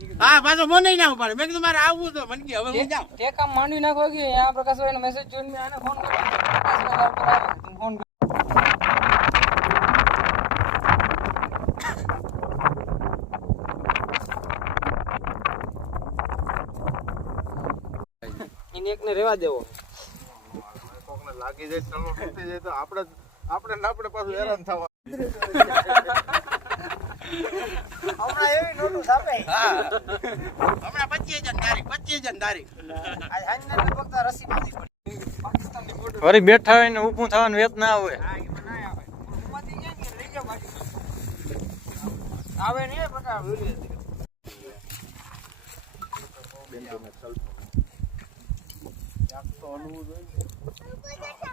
હા પાછો મને ના ઉપાડે મેં કીધું મારે આવવું તો મને કે હવે હું જાઉં ટેકા માંડી નાખો કે આ પ્રકાશભાઈનો મેસેજ જોઈને મેં આને ફોન કર્યો પ્રકાશભાઈ ઉપર આવે તું ફોન એને એકને રહેવા દેવો કોકને લાગી જાય ચલો તૂટી જાય તો આપણે પાછું હેરાન થવા હમણાં એવી નોટું છાપે હા હમણાં 25,000 તારીખ આ હાંજના લગભગ તો રસી બાંધી પડી પાકિસ્તાનની બોર્ડર વળી બેઠા હોય ને ઊભું થવાનું વેત ના આવે હા એમાં ના આવે ઉમાંથી જાય ને લઈ જાવ બાકી આવે ને બકા વિડિયો તો હલવું જોઈએ